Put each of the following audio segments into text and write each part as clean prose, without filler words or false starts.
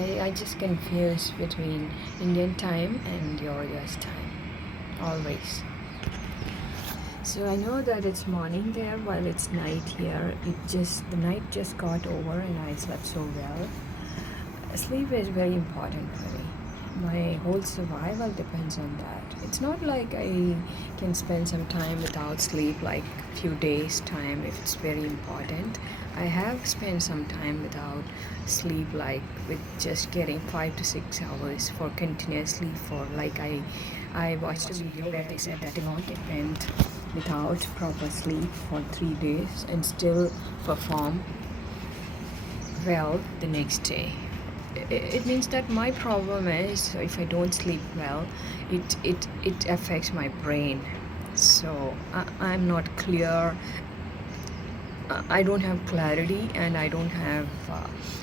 I just confuse between Indian time and your US time, always. So I know that it's morning there while it's night here. The night just got over and I slept so well. Sleep is very important for me. My whole survival depends on that. It's not like I can spend some time without sleep, like few days time if it's very important. I have spent some time without sleep, like with just getting 5 to 6 hours for continuously for like I watched a video where they said that Elon went without proper sleep for 3 days and still perform well the next day. It means that my problem is if I don't sleep well, it affects my brain. So I'm not clear. I don't have clarity, and I don't have.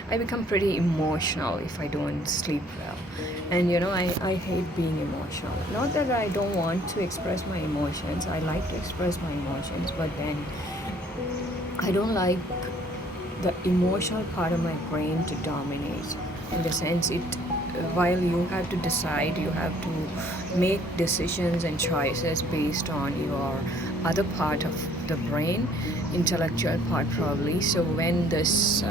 I become pretty emotional if I don't sleep well, and I hate being emotional. Not that I don't want to express my emotions. I like to express my emotions, but then I don't like the emotional part of my brain to dominate, in the sense while you have to decide, you have to make decisions and choices based on your other part of the brain, intellectual part probably. So when this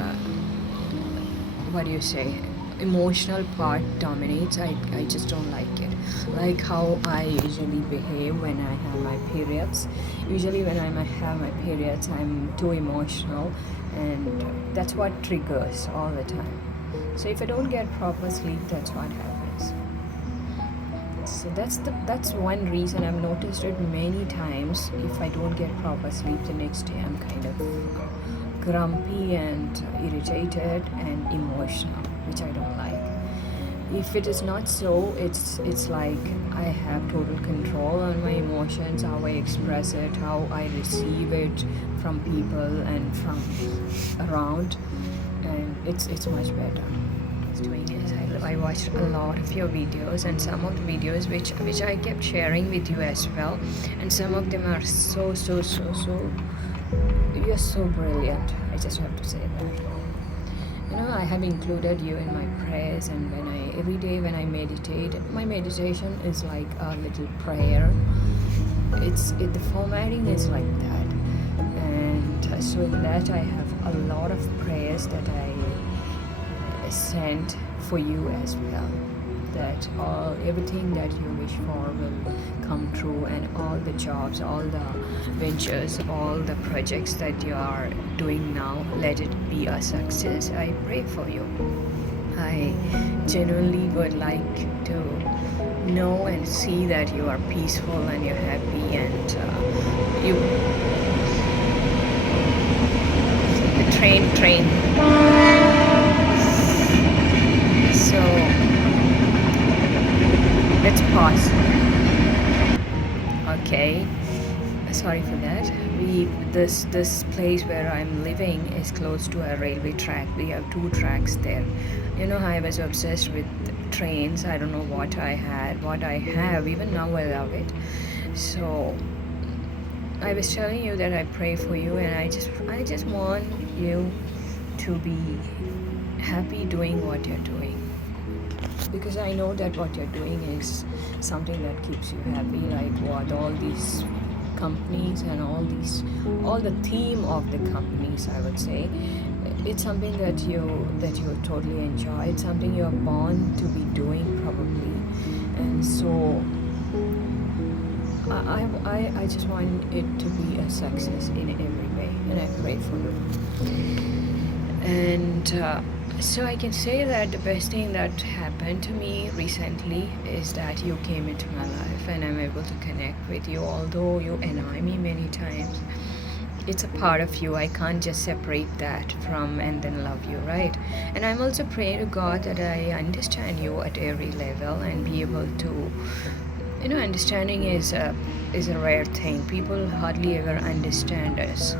what do you say, emotional part dominates, I just don't like it. Like how I usually behave when I have my periods. Usually when I have my periods, I'm too emotional, and that's what triggers all the time. So if I don't get proper sleep, that's what happens. So that's one reason I've noticed it many times. If I don't get proper sleep the next day, I'm kind of grumpy and irritated and emotional, which I don't like. If it is not so, it's like I have total control on my emotions, how I express it, how I receive it from people and from around, and it's much better. Doing is I watched a lot of your videos, and some of the videos which I kept sharing with you as well, and some of them are so you're so brilliant. I just have to say that. I have included you in my prayers, and every day when I meditate, my meditation is like a little prayer. The formatting is like that, and so in that I have a lot of prayers that I sent for you as well, that everything that you wish for will come true, and all the jobs, all the ventures, all the projects that you are doing now, let it be a success. I pray for you. I genuinely would like to know and see that you are peaceful and you're happy, and you the train. So let's pause. Okay, sorry for that. This place where I'm living is close to a railway track. We have 2 tracks there. I was obsessed with trains. I don't know what I have. Even now I love it. So I was telling you that I pray for you, and I just want you to be happy doing what you're doing, because I know that what you're doing is something that keeps you happy, like what all these companies and all the theme of the companies, I would say, it's something that you totally enjoy. It's something you're born to be doing probably, and so I just want it to be a success in every way, and I pray for you. And so I can say that the best thing that happened to me recently is that you came into my life, and I'm able to connect with you. Although you annoy me many times, it's a part of you. I can't just separate that from and then love you, right? And I'm also praying to God that I understand you at every level and be able to, understanding is a rare thing. People hardly ever understand us.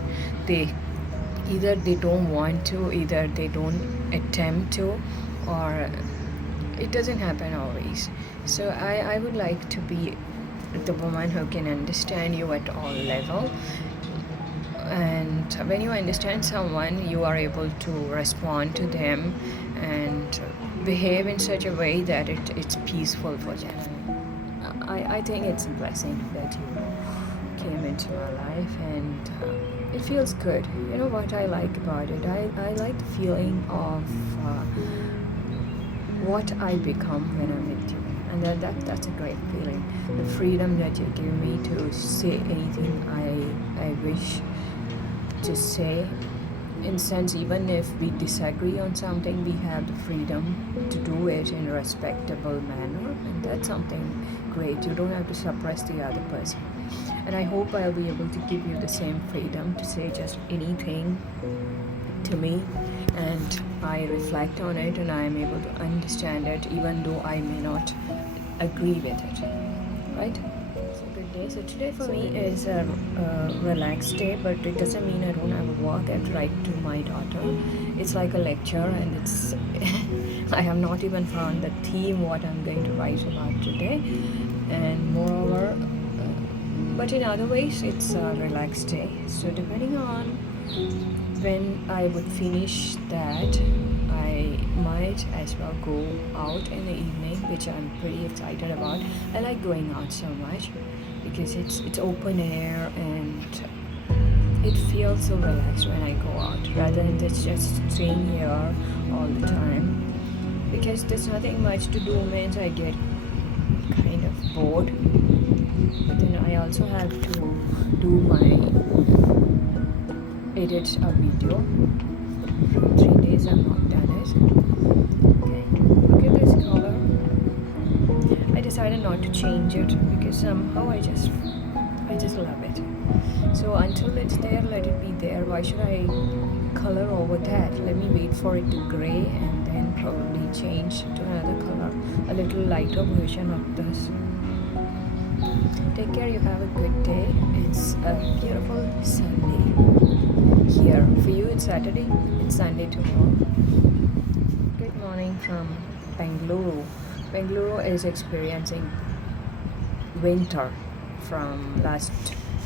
Either they don't want to, either they don't attempt to, or it doesn't happen always. So I would like to be the woman who can understand you at all level. And when you understand someone, you are able to respond to them and behave in such a way that it's peaceful for them. I think it's a blessing that you came into my life, and it feels good. You know what I like about it? I like the feeling of what I become when I'm with you, and that's a great feeling. The freedom that you give me to say anything I wish to say. In sense, even if we disagree on something, we have the freedom to do it in a respectable manner, and that's something great. You don't have to suppress the other person. And I hope I'll be able to give you the same freedom to say just anything to me, and I reflect on it and I am able to understand it even though I may not agree with it, right? Good day. So today for me is a relaxed day, but it doesn't mean I don't have a work. I write to my daughter. It's like a lecture, and it's I have not even found the theme what I'm going to write about today, and moreover, but in other ways it's a relaxed day. So depending on when I would finish that, I might as well go out in the evening, which I'm pretty excited about. I like going out so much because it's open air and it feels so relaxed when I go out rather than just staying here all the time, because there's nothing much to do. Means I get kind of bored, but then I also have to do my edit a video. From 3 days I've not done it. Okay, look at this color. I decided not to change it because somehow I just love it. So until it's there, let it be there. Why should I color over that? Let me wait for it to gray and then probably change to another color, a little lighter version of this. Take care, you have a good day. It's a beautiful Sunday here. For you it's Saturday, it's Sunday tomorrow. Good morning from Bengaluru. Bengaluru is experiencing winter from last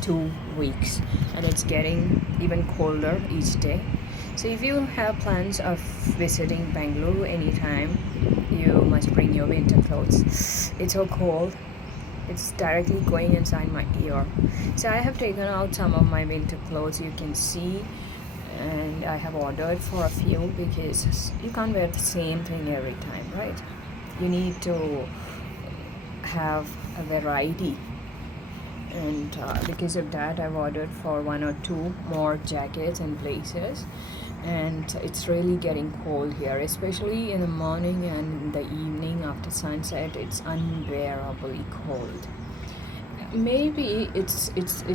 2 weeks, and it's getting even colder each day. So if you have plans of visiting Bengaluru anytime, you must bring your winter clothes. It's so cold. It's directly going inside my ear. So I have taken out some of my winter clothes, you can see, and I have ordered for a few because you can't wear the same thing every time, right? You need to have a variety, and because of that I've ordered for 1 or 2 more jackets and blazers. And it's really getting cold here, especially in the morning and in the evening after sunset. It's unbearably cold. Maybe it's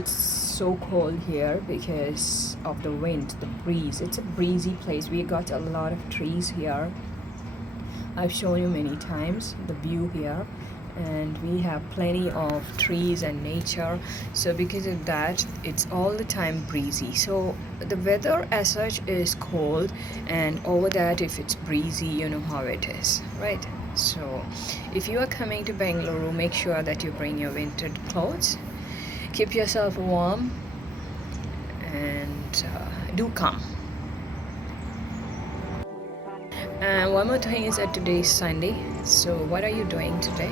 so cold here because of the wind, the breeze. It's a breezy place. We got a lot of trees here. I've shown you many times the view here, and we have plenty of trees and nature. So because of that, it's all the time breezy. So the weather as such is cold, and over that, if it's breezy, you know how it is, right? So if you are coming to Bengaluru, make sure that you bring your winter clothes. Keep yourself warm, and do come. And one more thing is that today is Sunday. So what are you doing today?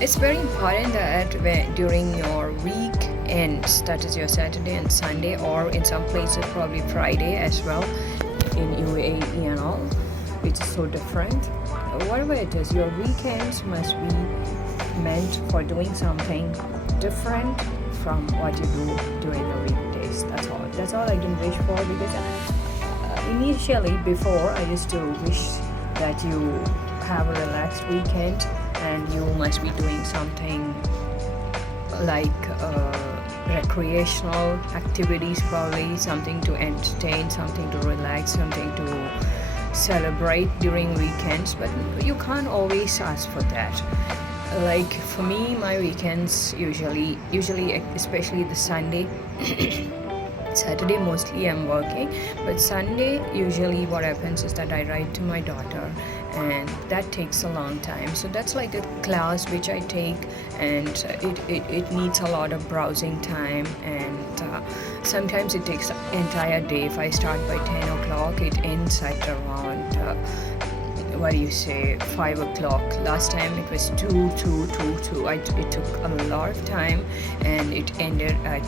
It's very important that during your weekends, that is your Saturday and Sunday, or in some places probably Friday as well, in UAE and all, which is so different. Whatever it is, your weekends must be meant for doing something different from what you do during the weekdays. That's all I can wish for, because initially before I used to wish that you have a relaxed weekend and you must be doing something like recreational activities, probably something to entertain, something to relax, something to celebrate during weekends. But you can't always ask for that. Like for me, my weekends usually especially the Sunday Saturday mostly I'm working, but Sunday usually what happens is that I write to my daughter, and that takes a long time. So that's like a class which I take, and it needs a lot of browsing time, and sometimes it takes the entire day. If I start by 10 o'clock, it ends at around what do you say, 5 o'clock. Last time it was 2. It took a lot of time, and it ended at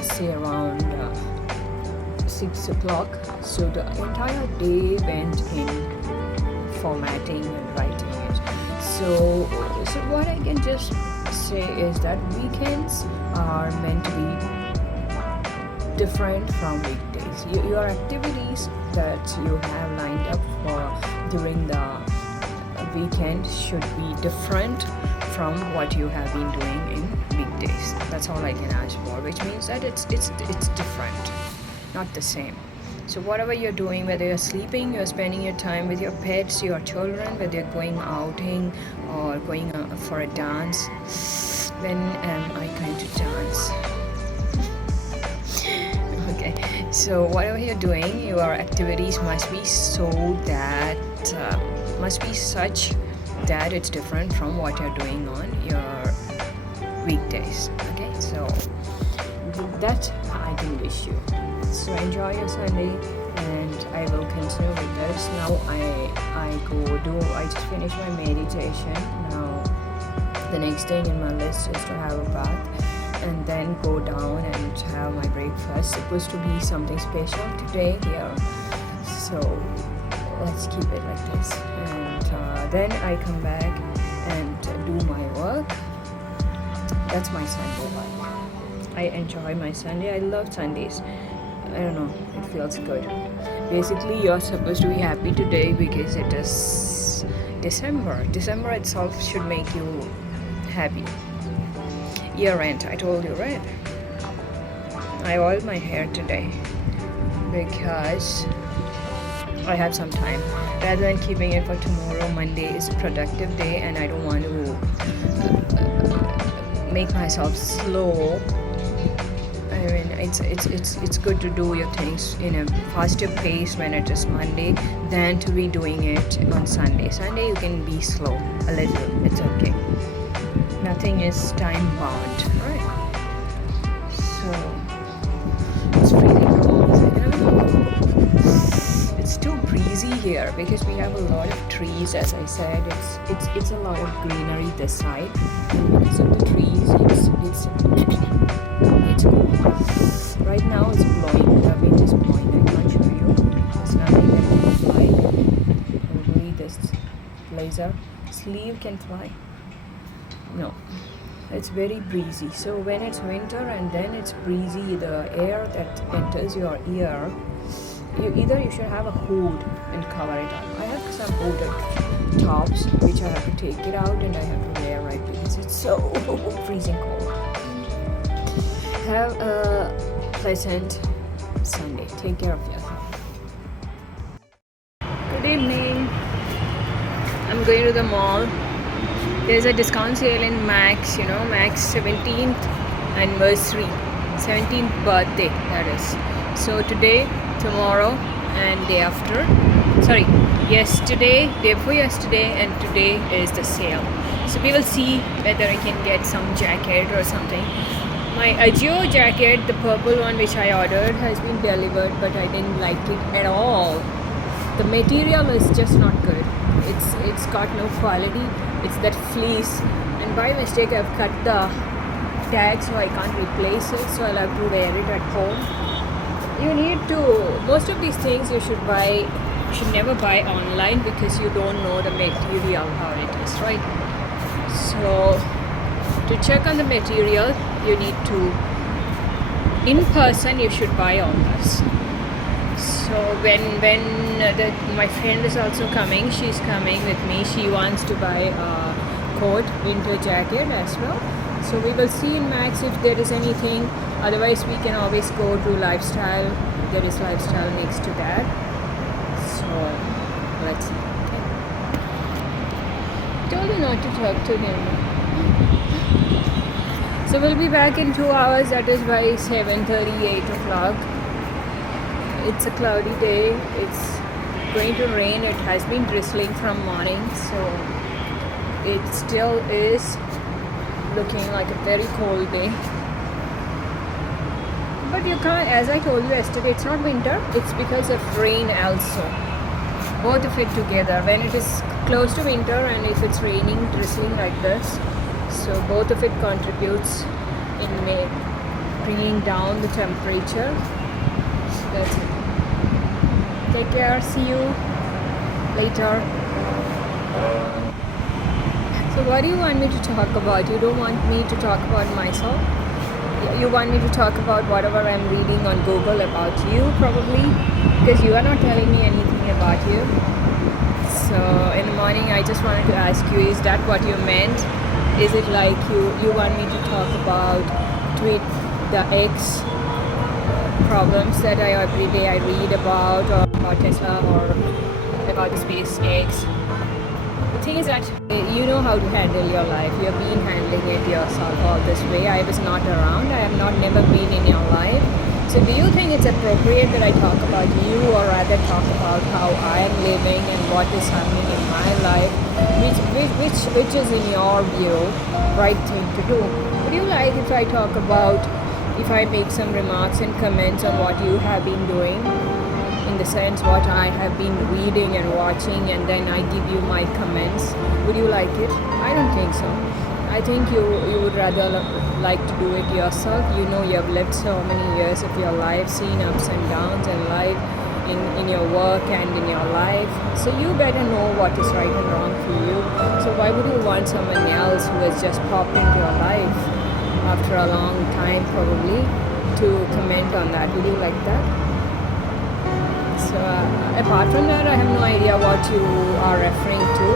say around 6 o'clock. So the entire day went in formatting and writing it. So what I can just say is that weekends are meant to be different from weekdays. Your activities that you have lined up for during the weekend should be different from what you have been doing in weekdays. That's all I can ask for, which means that it's different, not the same. So whatever you're doing, whether you're sleeping, you're spending your time with your pets, your children, whether you're going outing or going for a dance. When am I going to dance? Okay, so whatever you're doing, your activities must be must be such that it's different from what you're doing on your weekdays. Okay, so that I can wish you. So enjoy your Sunday, and I will continue with this. Now I just finished my meditation. Now the next thing in my list is to have a bath and then go down and have my breakfast. Supposed to be something special today here, so let's keep it like this. And then I come back and do my work. That's my Sunday life. I enjoy my Sunday. I love Sundays. I don't know, it feels good. Basically, you're supposed to be happy today because it is December. December itself should make you happy. Year end, I told you, right? I oiled my hair today because I have some time. Rather than keeping it for tomorrow, Monday is a productive day, and I don't want to make myself slow. I mean, it's good to do your things in a faster pace when it is Monday than to be doing it on Sunday. Sunday you can be slow a little. It's okay. Nothing is time bound. Alright. So it's freezing cold. It's too breezy here because we have a lot of trees. As I said, it's a lot of greenery this side. And because of the trees, it's cool. Right now it's blowing. The wind is blowing. I can't show you. There's nothing that can fly. Probably this blazer sleeve can fly. No, it's very breezy. So when it's winter and then it's breezy, the air that enters your ear, you should have a hood and cover it up. I have some hooded tops which I have to take it out and I have to wear right because it's so freezing cold. Have a pleasant Sunday. Take care of yourself. Good evening. I'm going to the mall. There's a discount sale in Max, Max 17th anniversary, 17th birthday, that is. So today, tomorrow, and day after. Yesterday, day before yesterday, and today is the sale. So we will see whether I can get some jacket or something. My Ajio jacket, the purple one which I ordered, has been delivered, but I didn't like it at all. The material is just not good. It's got no quality. It's that fleece, and by mistake I've cut the tag, so I can't replace it. So I'll have to wear it at home. You need to. Most of these things you should never buy online because you don't know the material how it is, right? So to check on the material, you need to, in person you should buy all this. So when my friend is also coming, she's coming with me. She wants to buy a coat, winter jacket as well. So we will see in Max if there is anything. Otherwise we can always go to Lifestyle. There is Lifestyle next to that. So let's see. Okay. Told you not to talk to him. So we'll be back in 2 hours. That is by 7:30, 8 o'clock. It's a cloudy day. It's going to rain. It has been drizzling from morning, so it still is looking like a very cold day. But you can't, as I told you yesterday, it's not winter. It's because of rain also. both of it together when it is close to winter and if it's raining, drizzling like this. So both of it contributes in bringing down the temperature. So that's it. Take care. See you later. So what do you want me to talk about? You don't want me to talk about myself? You want me to talk about whatever I'm reading on Google about you, probably, because you are not telling me anything about you. So in the morning I just wanted to ask you, is that what you meant? Is it like you want me to talk about the X problems that every day I read about, or about Tesla, or about the SpaceX? The thing is that you know how to handle your life. You have been handling it yourself all this way. I was not around. I have never been in your life. So do you think it's appropriate that I talk about you, or rather talk about how I am living and what is happening in my life, which is in your view right thing to do? Would you like if I talk about, if I make some remarks and comments on what you have been doing, in the sense what I have been reading and watching, and then I give you my comments? Would you like it? I don't think so. I think you would rather like to do it yourself. You know, you have lived so many years of your life, seen ups and downs in life, in your work and in your life. So you better know what is right and wrong for you. So why would you want someone else who has just popped into your life after a long time probably to comment on that? Would you like that? So apart from that, I have no idea what you are referring to.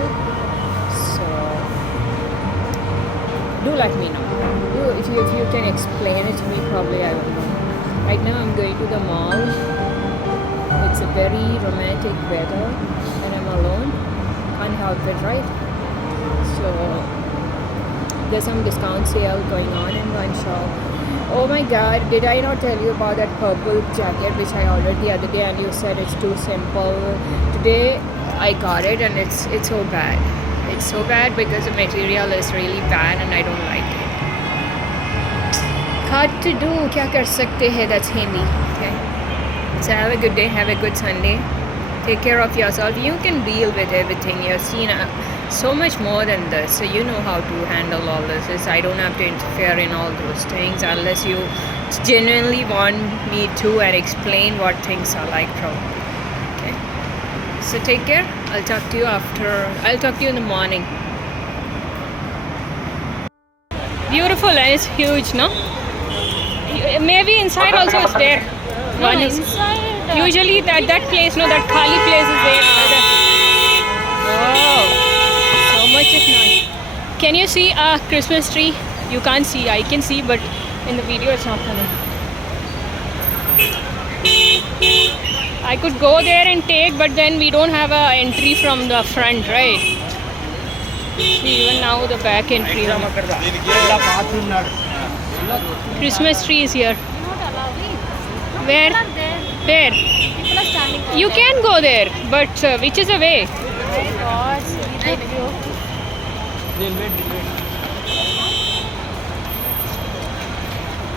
So do let me know. If you can explain it to me, probably I will know. Right now I'm going to the mall. It's a very romantic weather and I'm alone. Can't help it, right? So there's some discount sale going on in one shop. Oh my god, did I not tell you about that purple jacket which I ordered the other day and you said it's too simple? Today I got it and it's so bad. It's so bad because the material is really bad and I don't like it. Hard to do, kya kar sakte hai, that's Hindi. Okay. So have a good day, have a good Sunday. Take care of yourself. You can deal with everything. You've seen so much more than this, so you know how to handle all this. I don't have to interfere in all those things unless you genuinely want me to and explain what things are like probably. Okay, so take care. I'll talk to you in the morning. Beautiful, and it's huge, no? Maybe inside also it's there. One is inside, usually that place, no, that khali place is there. Oh, so much is nice. Can you see a Christmas tree? You can't see. I can see, but in the video it's not coming. I could go there and take, but then we don't have a entry from the front, right? See, even now the back entry. Christmas tree is here. Where? Where? People are standing. You can go there, but which is the way? My God, see the view.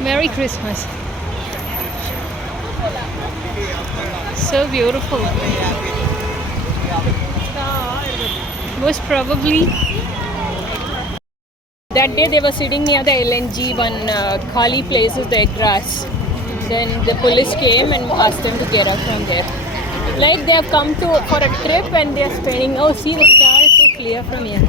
Merry Christmas. So beautiful. Was probably that day they were sitting near the LNG one khali places, the grass. Then the police came and asked them to get out from there. Like they have come for a trip and they are spending. Oh, see, the star is so clear from here.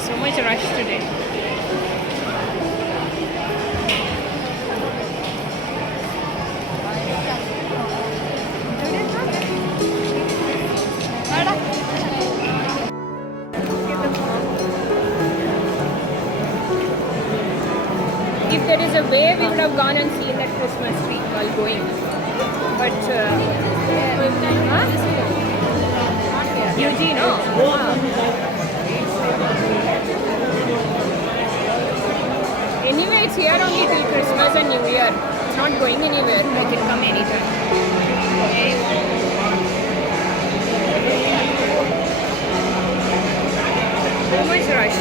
So much rush today. If there is a way, we would have gone and seen that Christmas tree while going. But Eugene, no? Anyway, it's here only till Christmas and New Year. It's not going anywhere. I can come anytime. Okay. Too much rush.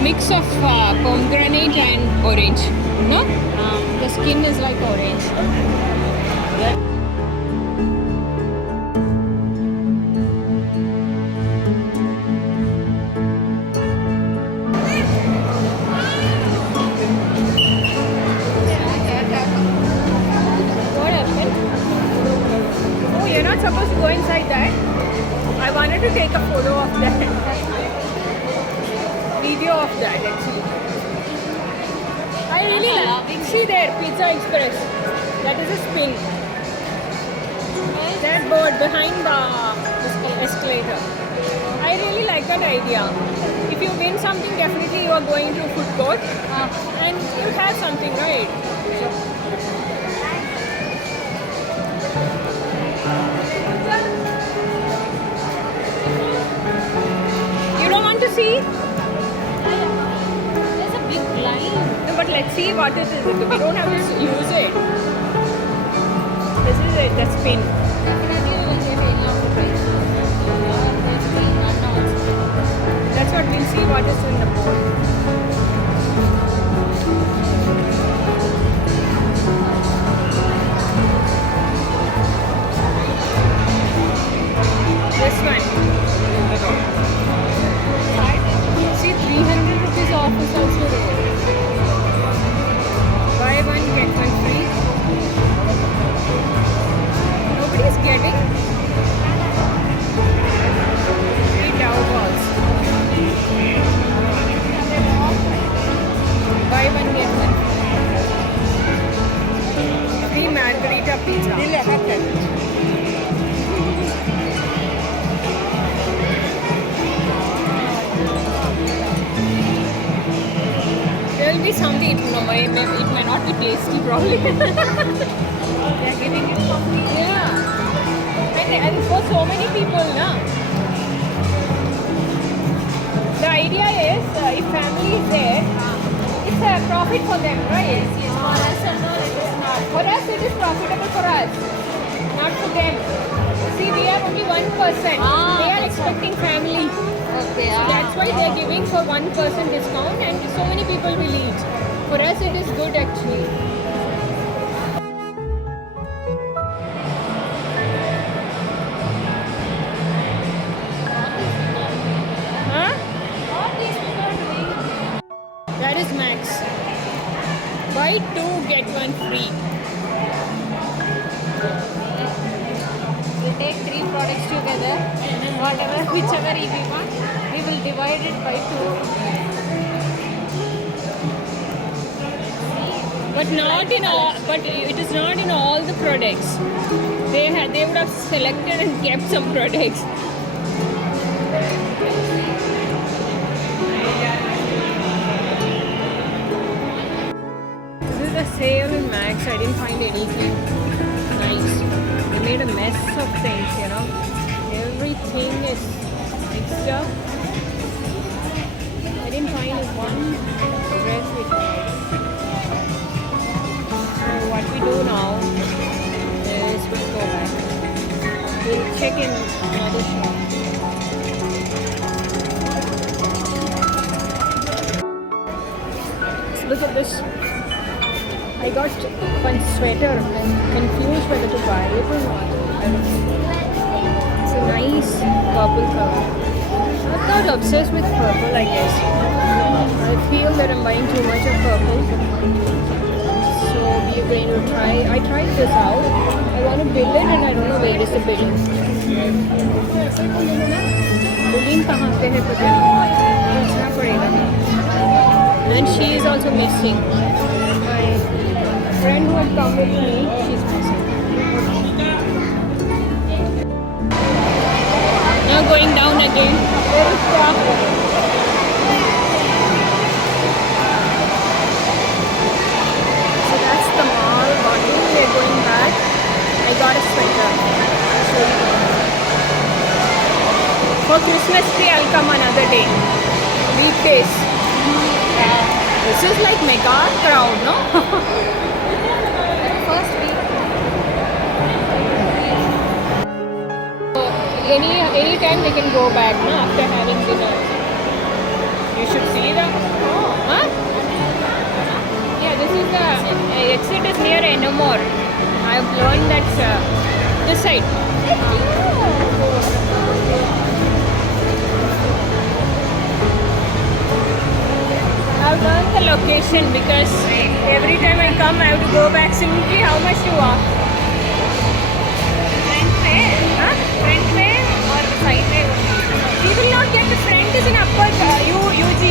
Mix of pomegranate and orange. No? The skin is like orange. What happened? Oh, you're not supposed to go inside that. I wanted to take a photo of that. Video of that actually. I really like. See there, Pizza Express. That is a spin. That board behind the escalator. I really like that idea. If you win something, definitely you are going to food court and you have something, right? You don't want to see? There's a big line. No, but let's see what it is. We don't have to use it. This is it, the spin. Definitely we will get a lot of price. That's what we'll see what is in the board. This one. See, 300 rupees off is also there. Buy one, get one free. Nobody is getting. 3 Dow balls. Buy one, get one free. Free margarita pizza. There will be something, it may not be tasty probably. They are giving it for free. Yeah. And for so many people, na. The idea is, if family is there, it's a profit for them, right? Yes, for us and all it is not. For us, it is profitable for us, not for them. See, we have only 1%. They are expecting family. Okay, So that's why they are giving for 1% discount and so many people will eat. For us it is good actually. Huh? All these people are doing. That is max. Buy 2 get 1 free. We take 3 products together, whatever, whichever we want, we will divide it by 2. But not in all. But it is not in all the products. They would have selected and kept some products. This is a sale in Max. I didn't find anything nice. They made a mess of things, you know. Everything is mixed up. I didn't find one dress which I like. So what we do now is we go back. We'll check in another shop. Look at this. I got one sweater. I'm confused whether to buy it or not. It's a nice purple color. I'm not obsessed with purple, I guess. I feel that I'm buying too much of purple. So we are going to try. I tried this out. I want to bill it and I don't know where is the billing. Billing कहाँ पे है पता नहीं. पूछना पड़ेगा. And she is also missing. My friend who had come with me, she's missing. Now going down again. Very sharp. So that's the mall bottle. We are going back. I got a sweater. I'll show you. For Christmas tree Saturday. Weekdays. This is like mega crowd, no? First week. Any time they can go back, no? After having dinner. You should see the. Huh? Yeah, this is the exit is near Enomore. I've learned that this side. I've learned the location because every time I come, I have to go back simply. How much you are? Front way? Huh? Front way or the side way? We will not get the front is in upper UG.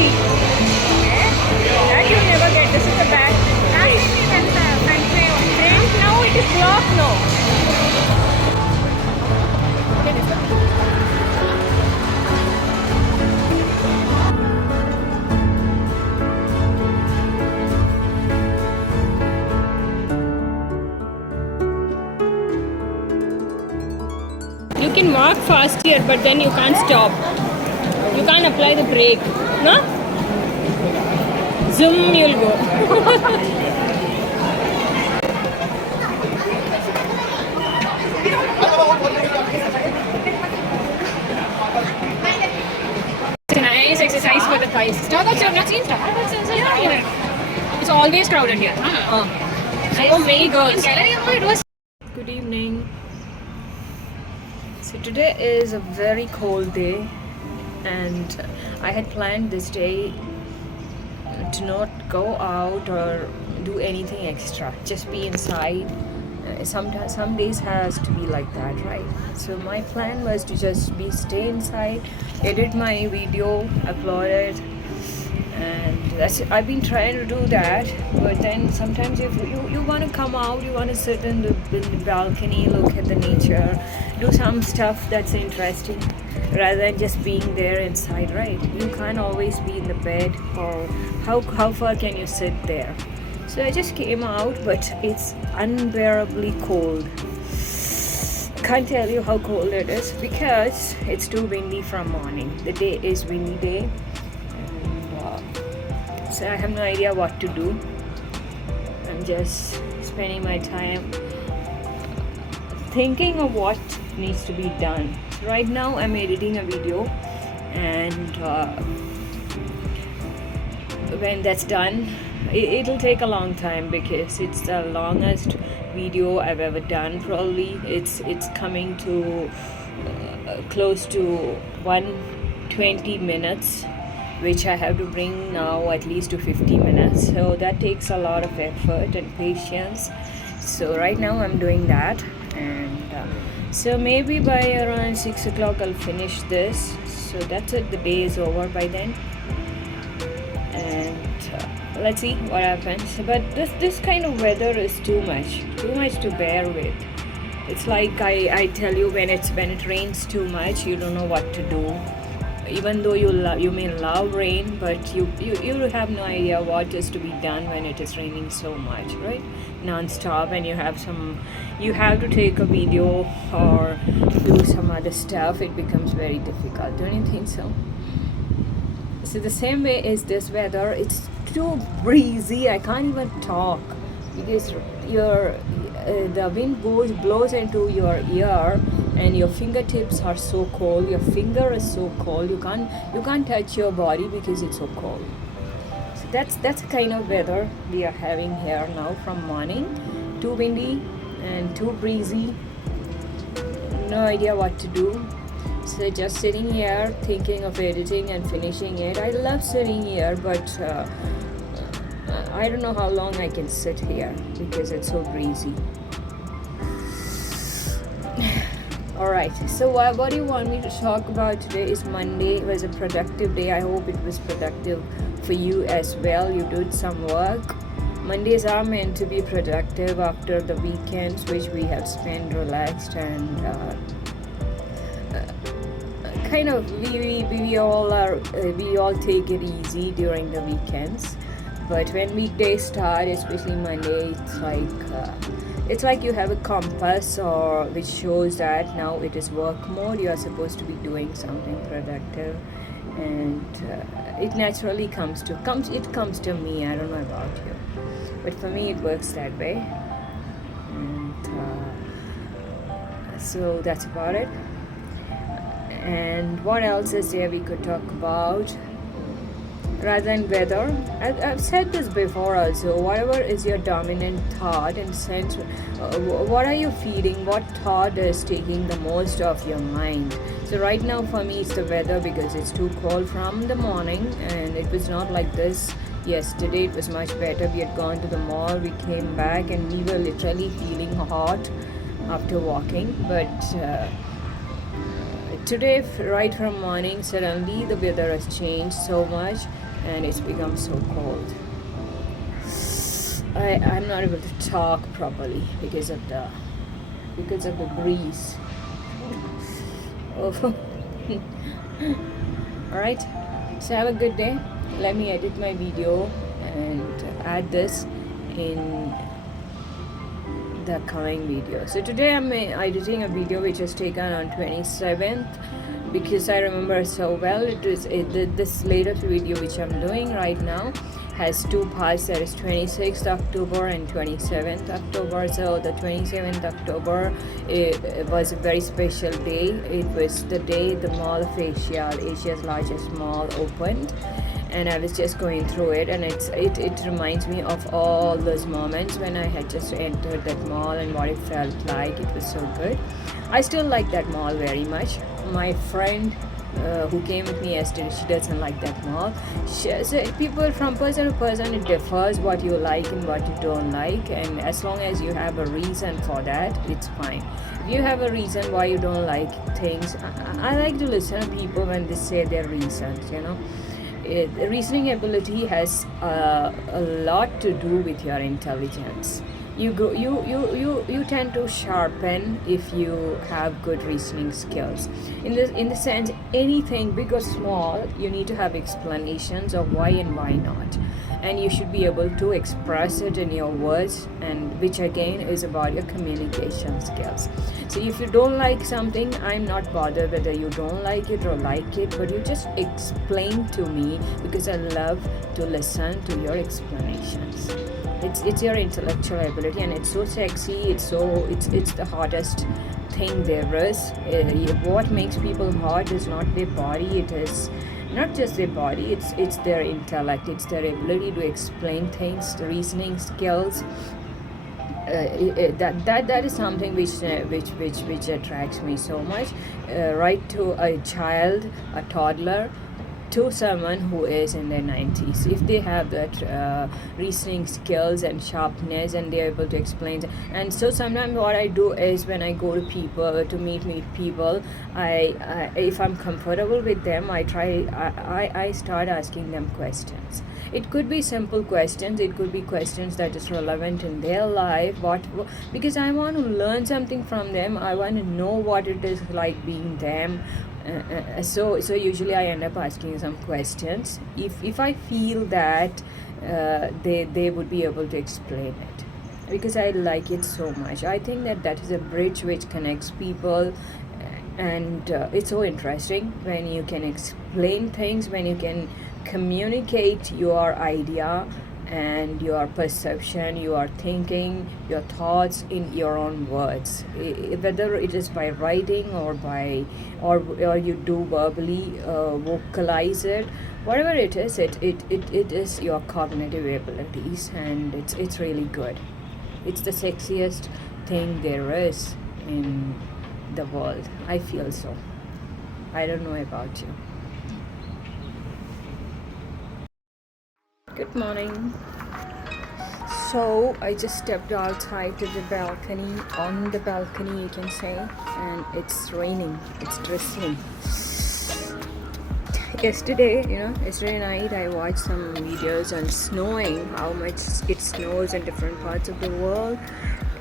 That you never get. This is the back. Last time we went the front way only. Front now it is blocked now. You can walk fast here, but then you can't stop. You can't apply the brake. No? Zoom, you'll go. It's a nice exercise for the thighs. Starbucks, I've not seen Starbucks inside here. It's always crowded here. So many girls. It was Good evening. So today is a very cold day, and I had planned this day to not go out or do anything extra, just be inside. Sometimes some days has to be like that, right? So my plan was to just stay inside, edit my video, upload it, and that's it. I've been trying to do that, but then sometimes if you want to come out, you want to sit in the balcony, look at the nature, do some stuff that's interesting rather than just being there inside, right? You can't always be in the bed, or how far can you sit there? So I just came out, but it's unbearably cold. Can't tell you how cold it is because it's too windy from morning. The day is windy day, and so I have no idea what to do. I'm just spending my time thinking of what needs to be done. So right now I'm editing a video, and when that's done, it'll take a long time because it's the longest video I've ever done. Probably it's coming to close to 120 minutes, which I have to bring now at least to 50 minutes. So that takes a lot of effort and patience. So right now I'm doing that, and so maybe by around 6 o'clock I'll finish this. So that's it. The day is over by then, and let's see what happens. But this kind of weather is too much to bear with. It's like I tell you, when it rains too much, you don't know what to do. Even though you may love rain, but you have no idea what is to be done when it is raining so much, right? Non-stop, and you have to take a video or do some other stuff. It becomes very difficult. Don't you think so? So the same way is this weather. It's too breezy. I can't even talk because the wind blows into your ear, and your fingertips are so cold. Your finger is so cold. You can't touch your body because it's so cold. So that's the kind of weather we are having here now from morning. Too windy and too breezy. No idea what to do. So just sitting here thinking of editing and finishing it. I love sitting here, but I don't know how long I can sit here because it's so breezy. Alright, so what do you want me to talk about today? Is Monday. It was a productive day. I hope it was productive for you as well. You did some work. Mondays are meant to be productive after the weekends, which we have spent relaxed and kind of we all take it easy during the weekends. But when weekdays start, especially Monday, it's like you have a compass which shows that now it is work mode. You are supposed to be doing something productive, and it naturally comes to me. I don't know about you, but for me it works that way. And so that's about it. And what else is there we could talk about rather than weather? I've said this before also. Whatever is your dominant thought and sense, what are you feeding? What thought is taking the most of your mind? So right now for me it's the weather, because it's too cold from the morning, and it was not like this yesterday. It was much better. We had gone to the mall, we came back, and we were literally feeling hot after walking. But today, right from morning, suddenly the weather has changed so much and it's become so cold. I'm not able to talk properly because of the breeze. Oh. Alright, so have a good day. Let me edit my video and add this in the coming video. So today I'm editing a video which was taken on 27th, because I remember so well. This latest video which I'm doing right now has two parts. There is 26th October and 27th October. So the 27th October, it was a very special day. It was the day the Mall of Asia's largest mall, opened, and I was just going through it, and it reminds me of all those moments when I had just entered that mall and what it felt like. It was so good. I still like that mall very much. My friend who came with me yesterday, she doesn't like that mall. So people, from person to person, it differs what you like and what you don't like, and as long as you have a reason for that, it's fine. If you have a reason why you don't like things, I like to listen to people when they say their reasons, reasoning ability has a lot to do with your intelligence. You tend to sharpen if you have good reasoning skills. In the sense, anything big or small, you need to have explanations of why and why not, and you should be able to express it in your words, and which again is about your communication skills. So if you don't like something, I'm not bothered whether you don't like it or like it, but you just explain to me, because I love to listen to your explanations. It's your intellectual ability, and it's so sexy. It's the hottest thing there is. What makes people hot is not their body. It is not just their body. It's their intellect. It's their ability to explain things, the reasoning skills. That is something which attracts me so much. Right to a child, a toddler, to someone who is in their 90s, if they have that reasoning skills and sharpness, and they're able to explain. And so sometimes what I do is, when I go to meet people, I if I'm comfortable with them, I start asking them questions. It could be simple questions, it could be questions that is relevant in their life, because I want to learn something from them. I want to know what it is like being them. So usually I end up asking some questions if I feel that they would be able to explain it, because I like it so much. I think that is a bridge which connects people, and it's so interesting when you can explain things, when you can communicate your idea and your perception, your thinking, your thoughts in your own words, whether it is by writing or you do verbally vocalize it. Whatever it is, it is your cognitive abilities, and it's really good. It's the sexiest thing there is in the world. I feel so. I don't know about you. Good morning. So I just stepped outside to the balcony, on the balcony you can say, and it's raining, it's drizzling. Yesterday night I watched some videos on snowing, how much it snows in different parts of the world,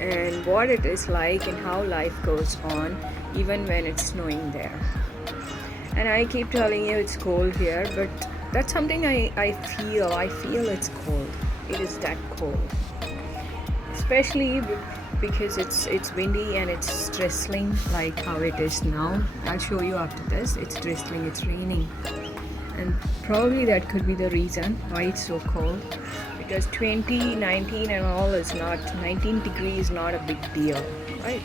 and what it is like and how life goes on even when it's snowing there. And I keep telling you it's cold here, but that's something I feel it's cold. It is that cold, especially because it's windy and it's drizzling like how it is now. I'll show you after this. It's drizzling, it's raining, and probably that could be the reason why it's so cold, because 2019 and all is not 19 degrees is not a big deal, right?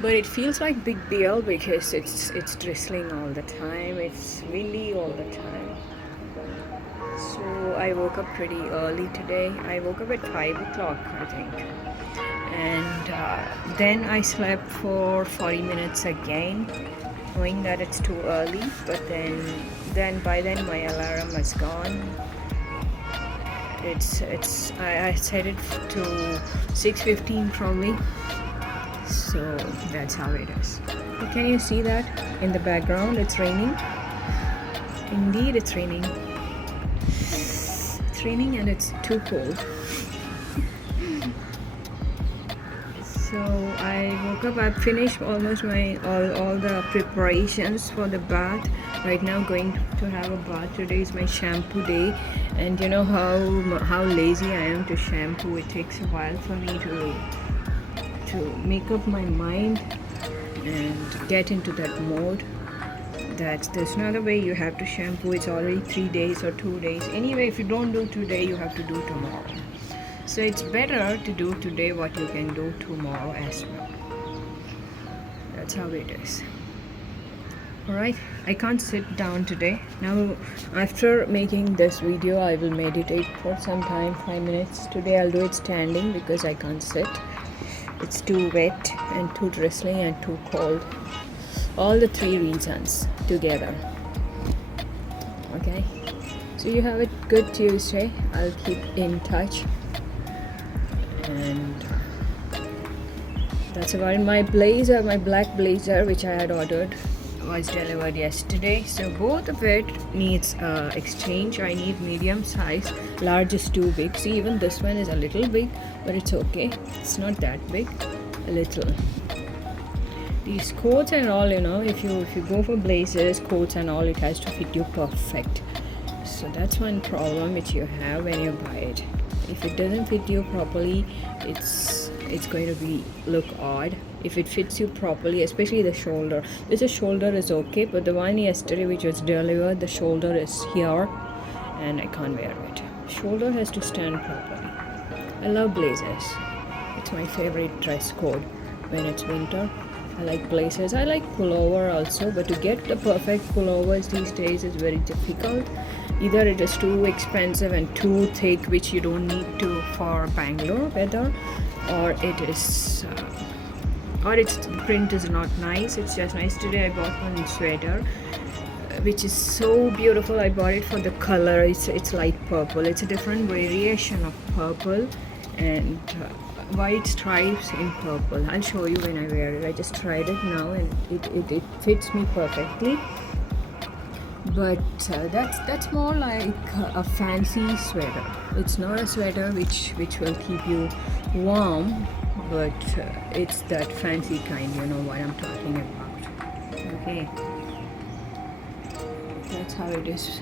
But it feels like big deal because it's drizzling all the time, it's windy all the time. So I woke up pretty early today. I woke up at 5 o'clock, I think, and then I slept for 40 minutes again, knowing that it's too early. But then by then my alarm is gone. I set it to 6:15 probably. So that's how it is. Can you see that in the background? It's raining. Indeed, it's raining. It's raining and it's too cold. So I woke up. I finished almost my all the preparations for the bath. Right now, going to have a bath. Today is my shampoo day, and you know how lazy I am to shampoo. It takes a while for me to make up my mind and get into that mode. That there's not a way you have to shampoo. It's already 3 days or 2 days. Anyway, if you don't do today, you have to do tomorrow. So it's better to do today what you can do tomorrow as well. That's how it is. Alright, I can't sit down today. Now after making this video, I will meditate for some time, 5 minutes. Today I'll do it standing because I can't sit. It's too wet and too drizzling and too cold. All the three reasons together. Okay, so you have a good Tuesday. I'll keep in touch, and that's about it. My blazer, my black blazer, which I had ordered, was delivered yesterday. So both of it needs exchange. I need medium size. Large is too big. See, even this one is a little big, but it's okay. It's not that big. A little. These coats and all, you know, if you go for blazers, coats and all, it has to fit you perfect. So that's one problem which you have when you buy it. If it doesn't fit you properly, it's going to be look odd. If it fits you properly, especially the shoulder. This shoulder is okay, but the one yesterday which was delivered, the shoulder is here and I can't wear it. Shoulder has to stand properly. I love blazers. It's my favorite dress code when it's winter. I like blazers. I like pullover also, but to get the perfect pullovers these days is very difficult. Either it is too expensive and too thick, which you don't need to for Bangalore weather, or it is, or its print is not nice. It's just nice. Today I bought one sweater, which is so beautiful. I bought it for the color. It's light purple. It's a different variation of purple, and white stripes in purple. I'll show you when I wear it. I just tried it now and it fits me perfectly. But that's more like a fancy sweater. It's not a sweater which will keep you warm, but it's that fancy kind. You know what I'm talking about. Okay, that's how it is.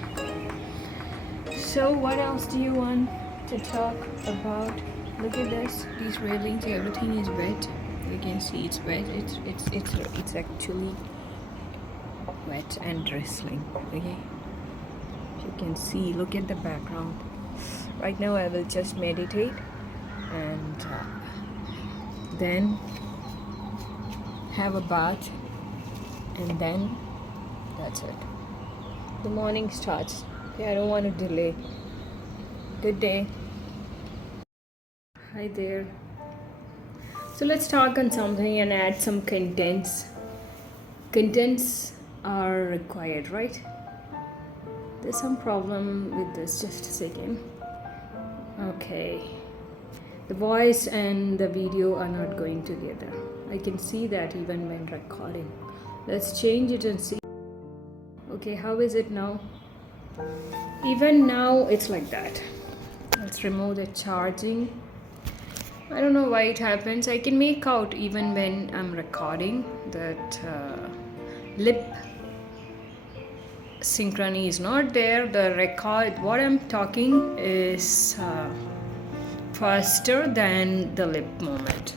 So what else do you want to talk about? Look at this. These railings, everything is wet. You can see it's wet. It's actually wet and drizzling. Okay. You can see. Look at the background. Right now, I will just meditate, and then have a bath, and then that's it. The morning starts. Okay, I don't want to delay. Good day. Hi there. So let's talk on something and add some contents. Contents are required, right? There's some problem with this. Just a second. Okay. The voice and the video are not going together. I can see that even when recording. Let's change it and see. Okay, how is it now? Even now it's like that. Let's remove the charging. I don't know why it happens. I can make out even when I'm recording that lip synchrony is not there. The record, what I'm talking is faster than the lip movement,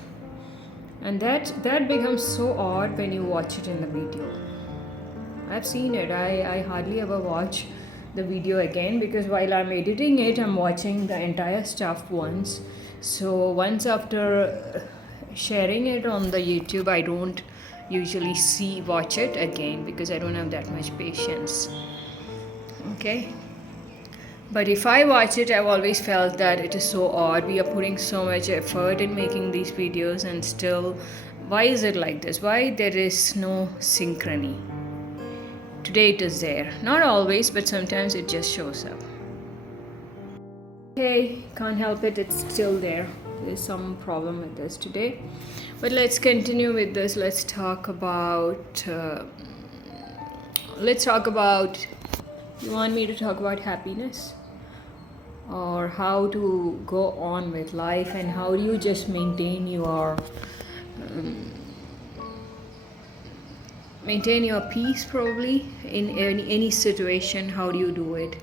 and that becomes so odd when you watch it in the video. I've seen it. I hardly ever watch the video again, because while I'm editing it, I'm watching the entire stuff once. So once after sharing it on the YouTube, I don't usually watch it again because I don't have that much patience. Okay. But if I watch it, I've always felt that it is so odd. We are putting so much effort in making these videos, and still, why is it like this? Why there is no synchrony? Today it is there. Not always, but sometimes it just shows up. Okay, can't help it, it's still there. There's some problem with this today. But let's continue with this. Let's talk about. You want me to talk about happiness? Or how to go on with life, and how do you just maintain your peace, probably in any situation? How do you do it?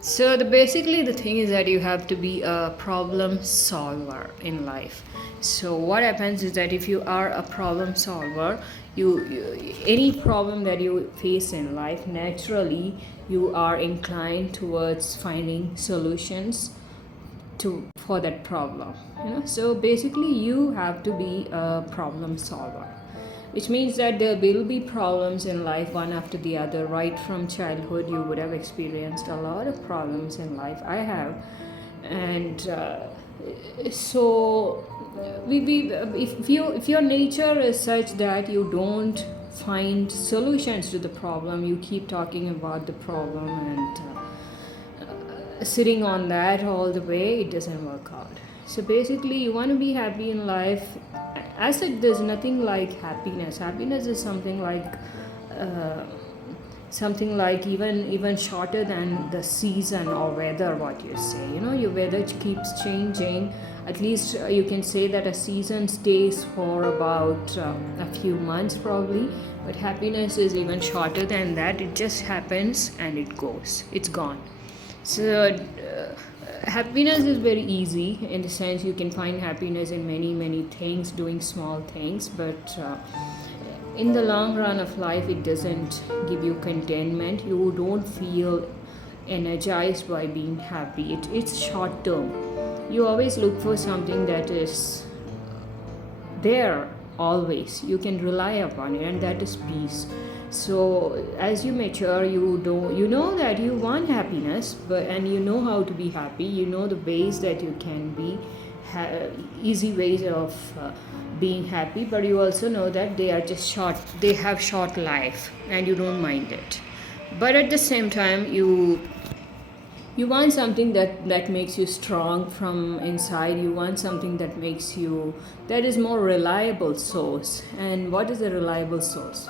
So basically the thing is that you have to be a problem solver in life. So what happens is that if you are a problem solver, you any problem that you face in life, naturally you are inclined towards finding solutions for that problem. So basically you have to be a problem solver, which means that there will be problems in life one after the other. Right from childhood you would have experienced a lot of problems in life. I have. And so if your nature is such that you don't find solutions to the problem, you keep talking about the problem and sitting on that all the way, it doesn't work out. So basically you want to be happy in life. As said, there's nothing like happiness. Happiness is something like even shorter than the season or weather, what you say. Your weather keeps changing. At least you can say that a season stays for about a few months probably, but happiness is even shorter than that. It just happens and it goes, it's gone. So happiness is very easy, in the sense you can find happiness in many things, doing small things, but in the long run of life it doesn't give you contentment. You don't feel energized by being happy. It's short term. You always look for something that is there always, you can rely upon it, and that is peace. So as you mature, you know that you want happiness, and you know how to be happy. You know the ways that you can be easy ways of being happy, but you also know that they are just short. They have short life, and you don't mind it. But at the same time, you want something that makes you strong from inside. You want something that is more reliable source. And what is a reliable source?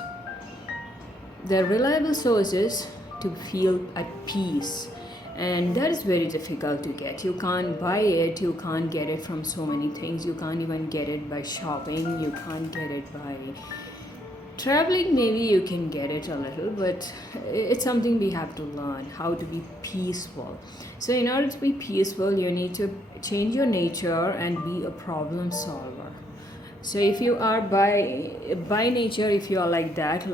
The reliable source is to feel at peace, and that is very difficult to get. You can't buy it, you can't get it from so many things. You can't even get it by shopping, you can't get it by traveling. Maybe you can get it a little, but it's something we have to learn, how to be peaceful. So in order to be peaceful, you need to change your nature and be a problem solver. So if you are by nature, if you are like that,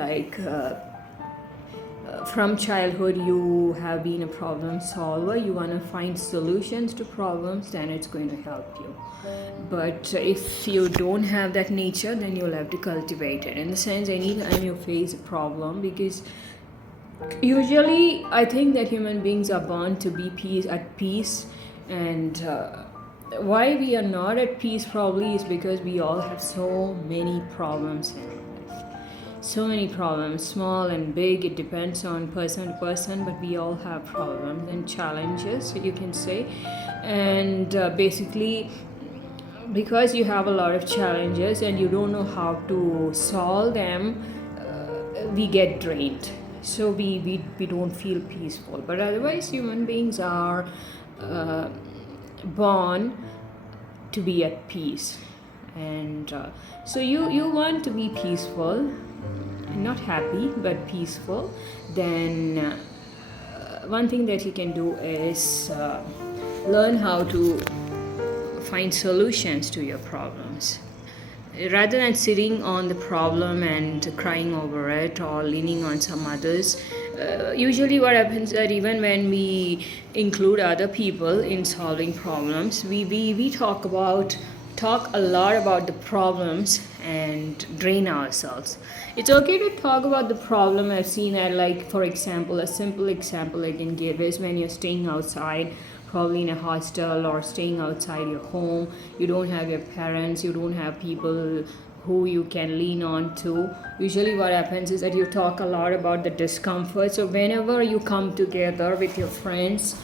from childhood you have been a problem solver, you want to find solutions to problems, then it's going to help you. But if you don't have that nature, then you'll have to cultivate it. In the sense, anytime you face a problem, because usually I think that human beings are born to be at peace, and why we are not at peace probably is because we all have so many problems in life. So many problems, small and big, it depends on person to person, but we all have problems and challenges, you can say. And basically, because you have a lot of challenges and you don't know how to solve them, we get drained. So we don't feel peaceful. But otherwise, human beings are born to be at peace. And so you want to be peaceful, not happy but peaceful. Then one thing that you can do is learn how to find solutions to your problems. Rather than sitting on the problem and crying over it or leaning on some others, Usually what happens that even when we include other people in solving problems, we talk a lot about the problems and drain ourselves. It's okay to talk about the problem. I've seen that, like, for example, a simple example I can give is when you're staying outside, probably in a hostel, or staying outside your home. You don't have your parents, you don't have people who you can lean on to. Usually what happens is that you talk a lot about the discomfort. So whenever you come together with your friends,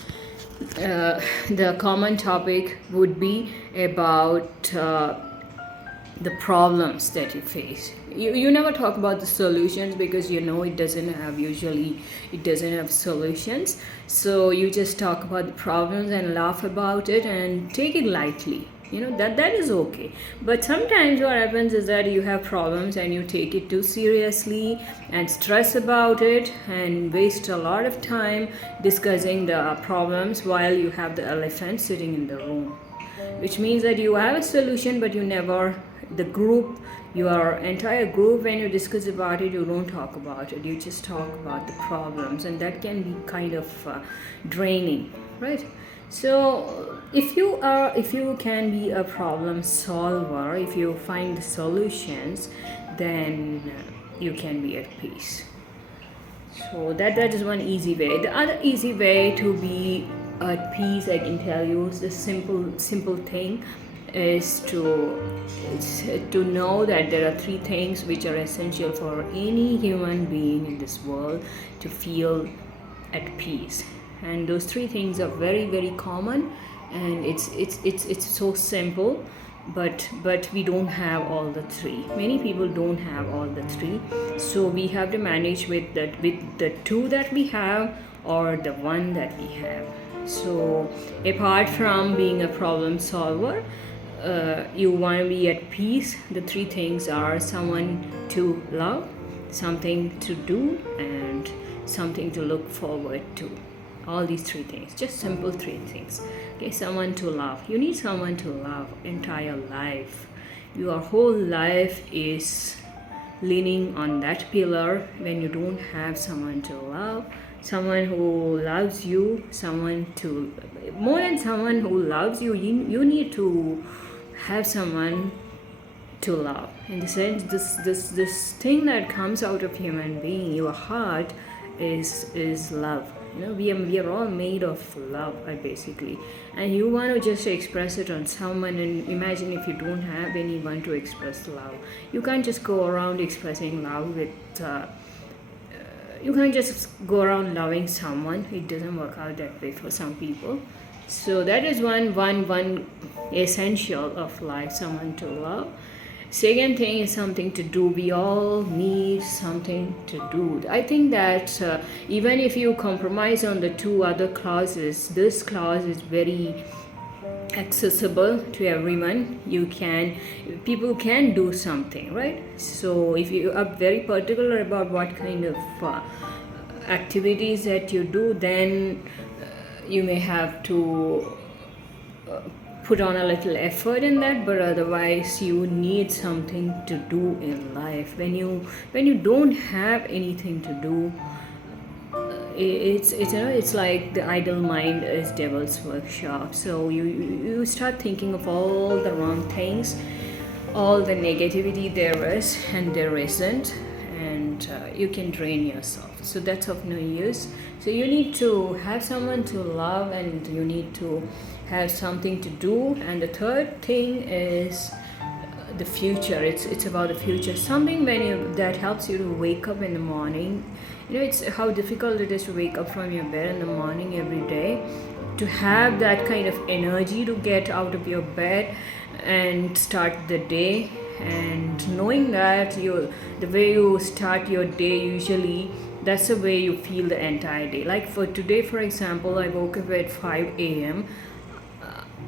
the common topic would be about the problems that you face. You never talk about the solutions, because you know it doesn't have solutions. So you just talk about the problems and laugh about it and take it lightly. That is okay. But sometimes what happens is that you have problems and you take it too seriously and stress about it and waste a lot of time discussing the problems while you have the elephant sitting in the room, which means that you have a solution, but you never, the group, your entire group, when you discuss about it, you don't talk about it. You just talk about the problems, and that can be kind of draining, right? So if you can be a problem solver, if you find the solutions, then you can be at peace. So that is one easy way. The other easy way to be at peace, I can tell you, is the simple thing is to know that there are three things which are essential for any human being in this world to feel at peace. And those three things are very, very common, and it's so simple, but we don't have all the three. Many people don't have all the three, so we have to manage with the two that we have, or the one that we have. So apart from being a problem solver, you want to be at peace. The three things are someone to love, something to do, and something to look forward to. All these three things, just simple three things. Okay, someone to love. You need someone to love entire life. Your whole life is leaning on that pillar. When you don't have someone to love, someone who loves you, more than someone who loves you, you need to have someone to love. In the sense, this thing that comes out of human being, your heart, is love. We are all made of love, basically, and you want to just express it on someone. And imagine if you don't have anyone to express love. You can't just go around expressing love with you can't just go around loving someone. It doesn't work out that way for some people. So that is one essential of life, someone to love. Second thing is something to do. We all need something to do. I think that even if you compromise on the two other clauses, this clause is very accessible to everyone. People can do something, right? So if you are very particular about what kind of activities that you do, then you may have to put on a little effort in that, but otherwise you need something to do in life. When you don't have anything to do, it's like the idle mind is devil's workshop. So you start thinking of all the wrong things, all the negativity there is and there isn't, and you can drain yourself. So that's of no use. So you need to have someone to love, and you need to have something to do. And the third thing is the future. It's about the future. Something that helps you to wake up in the morning. It's how difficult it is to wake up from your bed in the morning every day. To have that kind of energy to get out of your bed and start the day, and knowing that the way you start your day, usually that's the way you feel the entire day. Like for today, for example, I woke up at 5 a.m.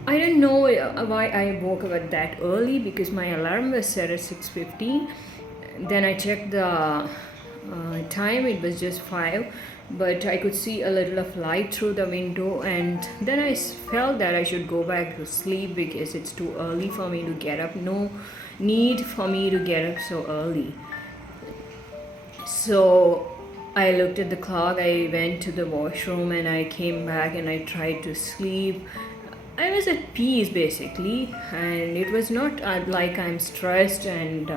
I don't know why I woke up at that early, because my alarm was set at 6:15. Then I checked the time, it was just 5, but I could see a little of light through the window, and then I felt that I should go back to sleep because it's too early for me to get up. No need for me to get up so early. So I looked at the clock, I went to the washroom, and I came back and I tried to sleep. I was at peace basically, and it was not like I'm stressed, and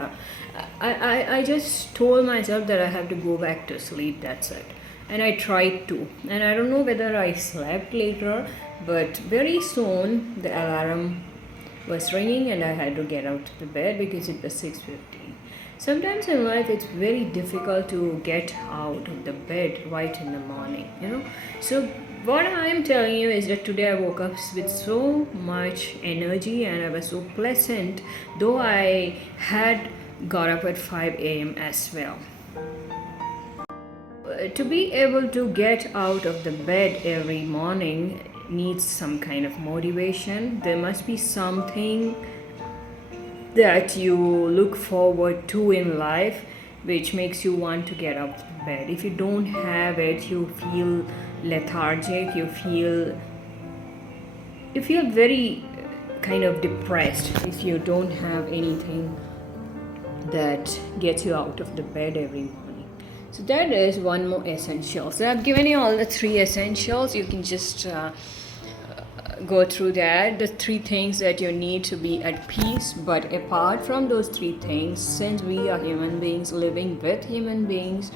I just told myself that I have to go back to sleep, that's it. And I tried to, and I don't know whether I slept later, but very soon the alarm was ringing and I had to get out of the bed because it was 6:15. Sometimes in life it's very difficult to get out of the bed right in the morning, you know. So what I am telling you is that today I woke up with so much energy and I was so pleasant, though I had got up at 5 a.m. as well. To be able to get out of the bed every morning needs some kind of motivation. There must be something that you look forward to in life which makes you want to get out of bed. If you don't have it, you feel lethargic, you feel very kind of depressed if you don't have anything that gets you out of the bed every morning. So that is one more essential. So I've given you all the three essentials. You can just go through that, the three things that you need to be at peace. But apart from those three things, since we are human beings living with human beings,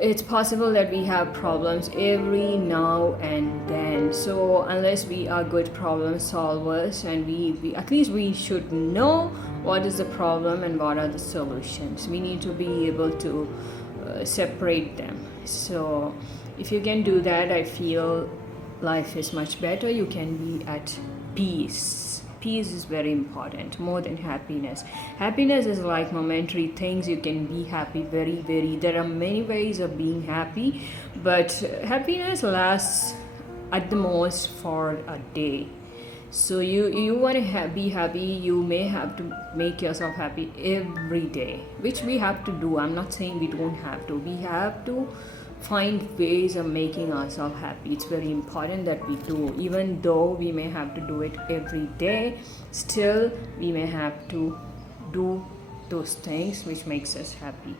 it's possible that we have problems every now and then. So unless we are good problem solvers, and we at least we should know what is the problem and what are the solutions, we need to be able to separate them. So if you can do that, I feel life is much better. You can be at peace. Peace is very important, more than happiness. Happiness is like momentary things. You can be happy very. There are many ways of being happy, but happiness lasts at the most for a day. So you want to be happy, you may have to make yourself happy every day, which we have to do. I'm not saying we don't have to. We have to find ways of making ourselves happy. It's very important that we do. Even though we may have to do it every day, still we may have to do those things which makes us happy,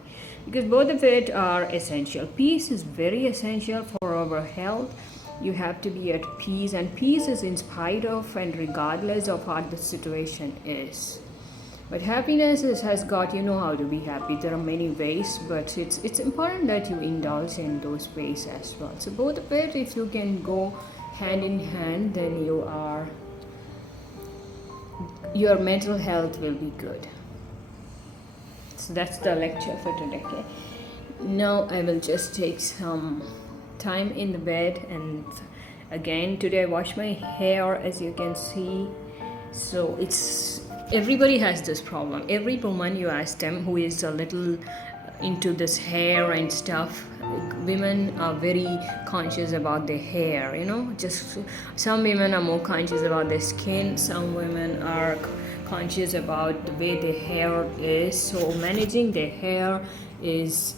because both of it are essential. Peace is very essential for our health. You have to be at peace, and peace is in spite of and regardless of what the situation is. But happiness has got, you know how to be happy. There are many ways, but it's important that you indulge in those ways as well. So both of it, if you can go hand in hand, then your mental health will be good. So that's the lecture for today. Okay? Now I will just take some time in the bed, and again today I wash my hair, as you can see. So it's everybody has this problem. Every woman you ask them who is a little into this hair and stuff, women are very conscious about their hair, you know. Just some women are more conscious about their skin, some women are conscious about the way their hair is. So managing their hair is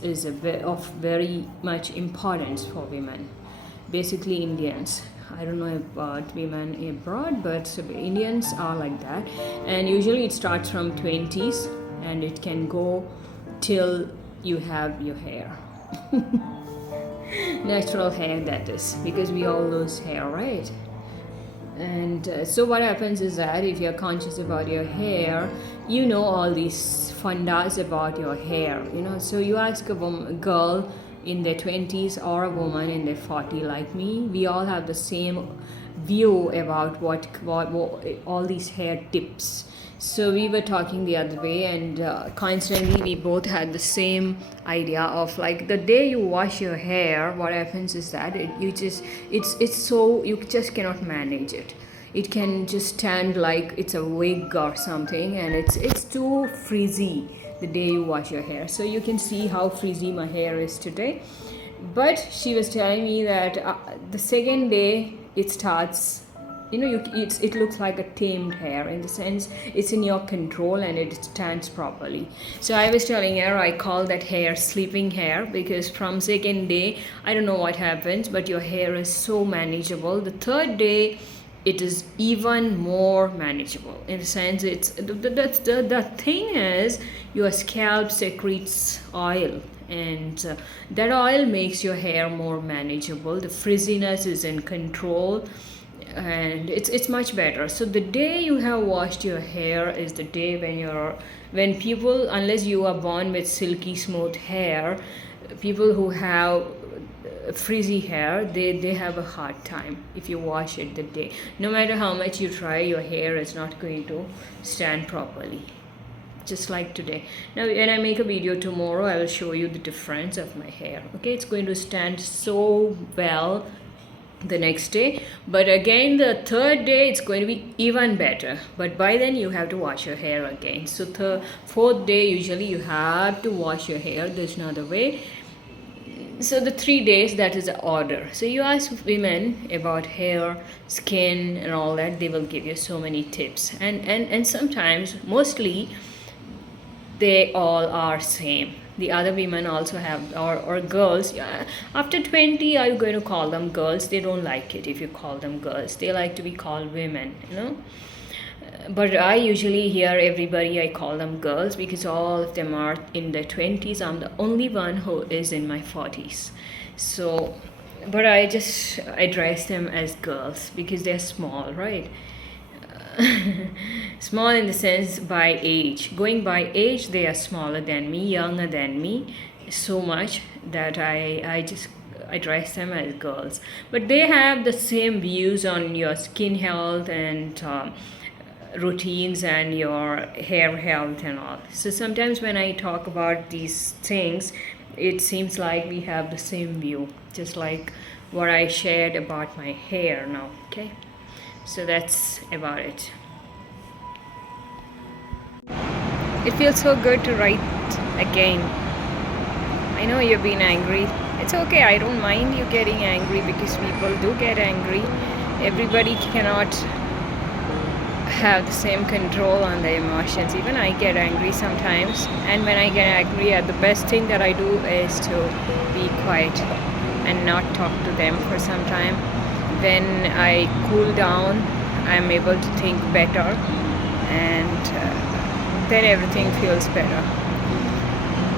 of very much importance for women, basically Indians. I don't know about women abroad, but Indians are like that. And usually it starts from 20s and it can go till you have your hair. Natural hair, that is, because we all lose hair, right? And so what happens is that if you're conscious about your hair, you know all these fundas about your hair, you know. So you ask a girl in their 20s or a woman in their 40s like me, we all have the same view about what all these hair tips. So we were talking the other way, and coincidentally we both had the same idea of, like, the day you wash your hair, what happens is that you just cannot manage it. It can just stand like it's a wig or something, and it's too frizzy the day you wash your hair. So you can see how frizzy my hair is today. But she was telling me that the second day it starts, you know, it looks like a tamed hair, in the sense it's in your control and it stands properly. So I was telling her I call that hair sleeping hair, because from second day I don't know what happens, but your hair is so manageable. The third day it is even more manageable, in the sense the thing is your scalp secretes oil, and that oil makes your hair more manageable. The frizziness is in control, and it's much better. So the day you have washed your hair is the day when people, unless you are born with silky smooth hair, people who have frizzy hair, they have a hard time if you wash it the day. No matter how much you try, your hair is not going to stand properly, just like today. Now when I make a video tomorrow, I will show you the difference of my hair. Okay, it's going to stand so well the next day, but again the third day it's going to be even better, but by then you have to wash your hair again. So the fourth day usually you have to wash your hair, there's no other way. So the 3 days, that is the order. So you ask women about hair, skin and all that, they will give you so many tips, and sometimes, mostly, they all are same. The other women also have, or girls, yeah, after 20 are you going to call them girls? They don't like it if you call them girls, they like to be called women, you know. But I usually hear everybody, I call them girls because all of them are in their 20s. I'm the only one who is in my 40s. So, but I just address them as girls because they're small, right? Small in the sense by age. Going by age, they are smaller than me, younger than me, so much that I just address them as girls. But they have the same views on your skin health and routines and your hair health and all. So sometimes when I talk about these things, it seems like we have the same view, just like what I shared about my hair now. Okay, so that's about it. It feels so good to write again. I know you've been angry. It's okay, I don't mind you getting angry because people do get angry. Everybody cannot have the same control on their emotions. Even I get angry sometimes, and when I get angry, the best thing that I do is to be quiet and not talk to them for some time. When I cool down, I'm able to think better, and then everything feels better.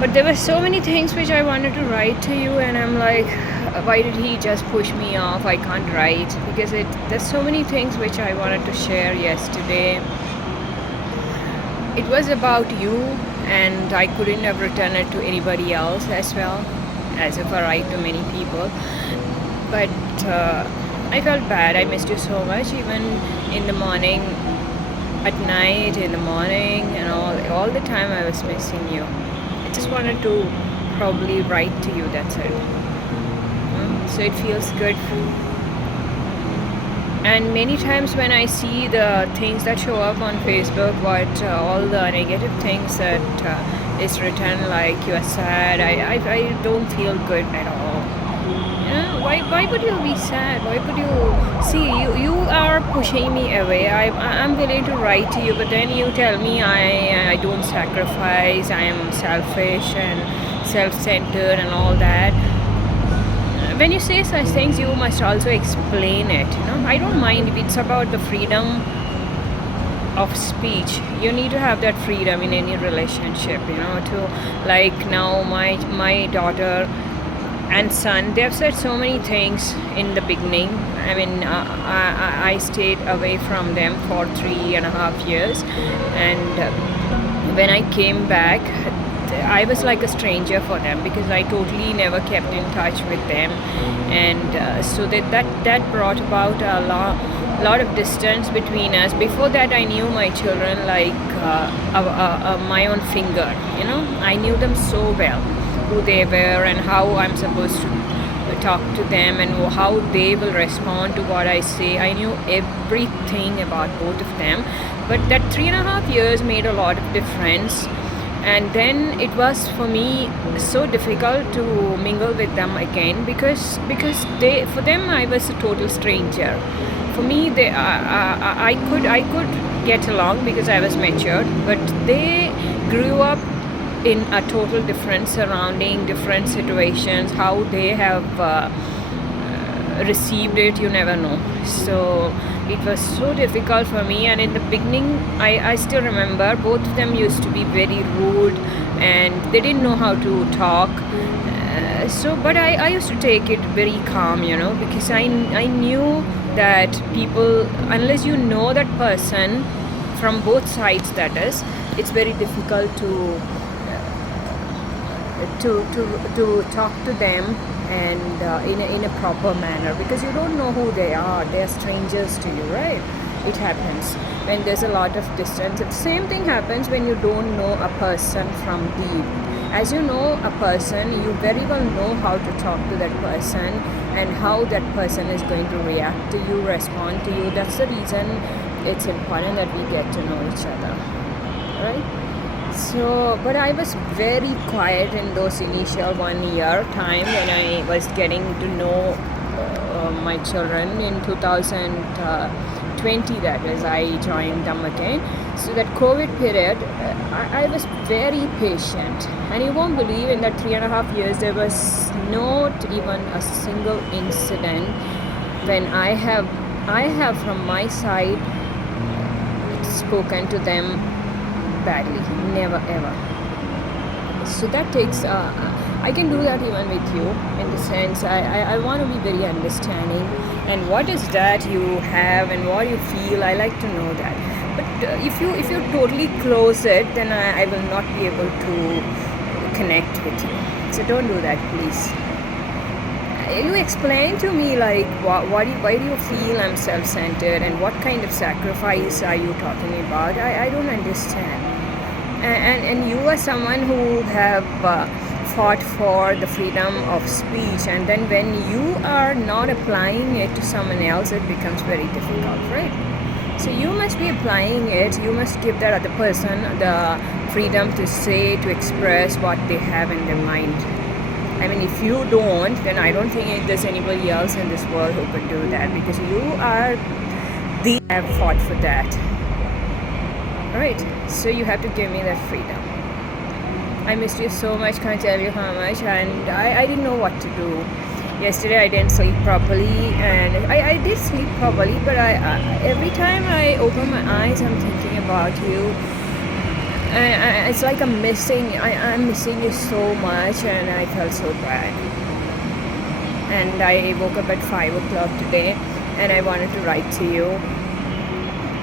But there were so many things which I wanted to write to you, and I'm like, why did he just push me off? I can't write because there's so many things which I wanted to share yesterday. It was about you, and I couldn't have written it to anybody else as well, as if I write to many people. But I felt bad. I missed you so much, even in the morning, at night, in the morning, and all the time I was missing you. I just wanted to probably write to you, that's it. So it feels good. And many times when I see the things that show up on Facebook, all the negative things that is written, like you're sad, I don't feel good at all. Why would you be sad? Why would you see you are pushing me away? I'm willing to write to you, but then you tell me I don't sacrifice, I am selfish and self-centered and all that. When you say such things, you must also explain it. I don't mind if it's about the freedom of speech. You need to have that freedom in any relationship. To, like, now my daughter and son, they've said so many things in the beginning. I mean, I stayed away from them for 3.5 years, and when I came back, I was like a stranger for them because I totally never kept in touch with them, and so that brought about a lot of distance between us. Before that, I knew my children like my own finger. I knew them so well, who they were and how I'm supposed to talk to them and how they will respond to what I say. I knew everything about both of them, but that 3.5 years made a lot of difference. And then it was for me so difficult to mingle with them again because for them I was a total stranger. For me, I could get along because I was matured, but they grew up in a total different surrounding, different situations. How they have received it, you never know. So it was so difficult for me, and in the beginning I still remember both of them used to be very rude, and they didn't know how to talk. But I used to take it very calm, because I knew that people, unless you know that person from both sides, that is, it's very difficult to talk to them, and in a proper manner, because you don't know who they are. They are strangers to you, right? It happens when there's a lot of distance. The same thing happens when you don't know a person from deep. As you know a person, you very well know how to talk to that person and how that person is going to react to you, respond to you. That's the reason it's important that we get to know each other, right? So, but I was very quiet in those initial 1 year time when I was getting to know my children in 2020. That is, I joined them again. So that COVID period, I was very patient, and you won't believe, in that 3.5 years there was not even a single incident when I have from my side spoken to them badly. Never ever. So that takes I can do that even with you, in the sense I want to be very understanding, and what is that you have and what you feel, I like to know that. But if you totally close it, then I will not be able to connect with you. So don't do that, please. You explain to me, like, why do you feel I'm self-centered, and what kind of sacrifice are you talking about? I don't understand. And you are someone who have fought for the freedom of speech, and then when you are not applying it to someone else, it becomes very difficult, right? So you must be applying it. You must give that other person the freedom to say, to express what they have in their mind. I mean, if you don't, then I don't think there's anybody else in this world who could do that, because you are the have fought for that. Right? So you have to give me that freedom. I missed you so much, can't tell you how much, and I didn't know what to do. Yesterday I didn't sleep properly, and I did sleep properly, but I every time I open my eyes, I'm thinking about you. And it's like I'm missing you so much, and I felt so bad. And I woke up at 5 o'clock today, and I wanted to write to you.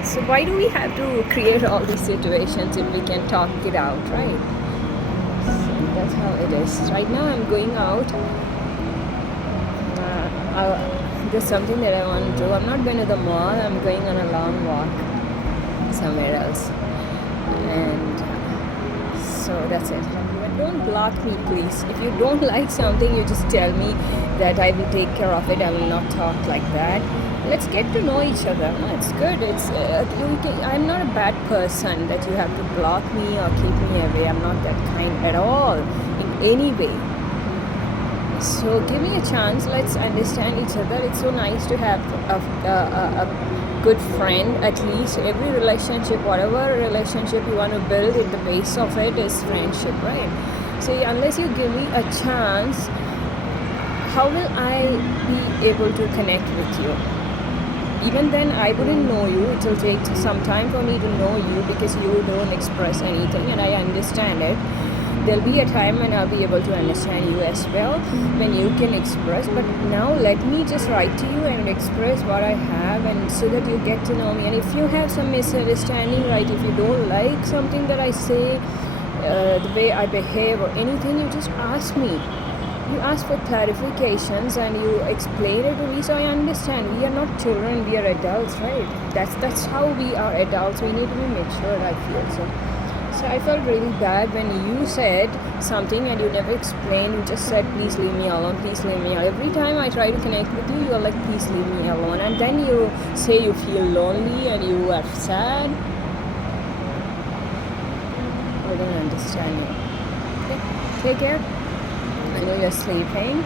So why do we have to create all these situations if we can talk it out, right? So that's how it is. Right now I'm going out. There's something that I want to do. I'm not going to the mall. I'm going on a long walk somewhere else. And so that's it. But don't block me, please. If you don't like something, you just tell me that I will take care of it. I will not talk like that. Let's get to know each other. No, it's good. I'm not a bad person that you have to block me or keep me away. I'm not that kind at all, in any way. So give me a chance. Let's understand each other. It's so nice to have a good friend. At least every relationship, whatever relationship you want to build, at the base of it is friendship, right? So unless you give me a chance, how will I be able to connect with you? Even then, I wouldn't know you. It will take some time for me to know you, because you don't express anything, and I understand it. There'll be a time when I'll be able to understand you as well, when you can express. But now let me just write to you and express what I have, and so that you get to know me. And if you have some misunderstanding, right, if you don't like something that I say, the way I behave or anything, you just ask me. You ask for clarifications and you explain it to me, so I understand. We are not children, we are adults, right? That's how we are adults. We need to be mature, I feel. So I felt really bad when you said something and you never explained. You just said, please leave me alone, please leave me alone. Every time I try to connect with you, you're like, please leave me alone. And then you say you feel lonely and you are sad. I don't understand you. Okay, take care. I know you're sleeping,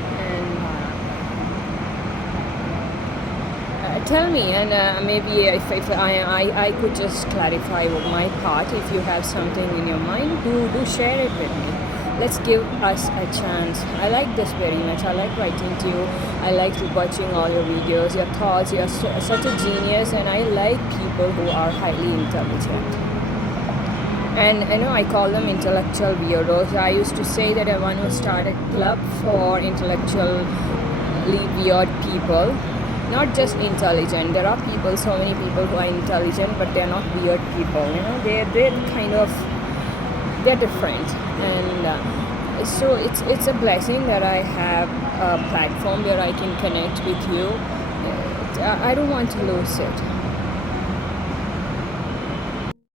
and tell me, and maybe if I could just clarify my part. If you have something in your mind, do share it with me. Let's give us a chance. I like this very much. I like writing to you. I like watching all your videos, your thoughts. You're such a genius, and I like people who are highly intelligent. And I know I call them intellectual weirdos. I used to say that I want to start a club for intellectually weird people, not just intelligent. There are people, so many people who are intelligent, but they're not weird people. They're kind of, they're different. And so it's a blessing that I have a platform where I can connect with you. I don't want to lose it.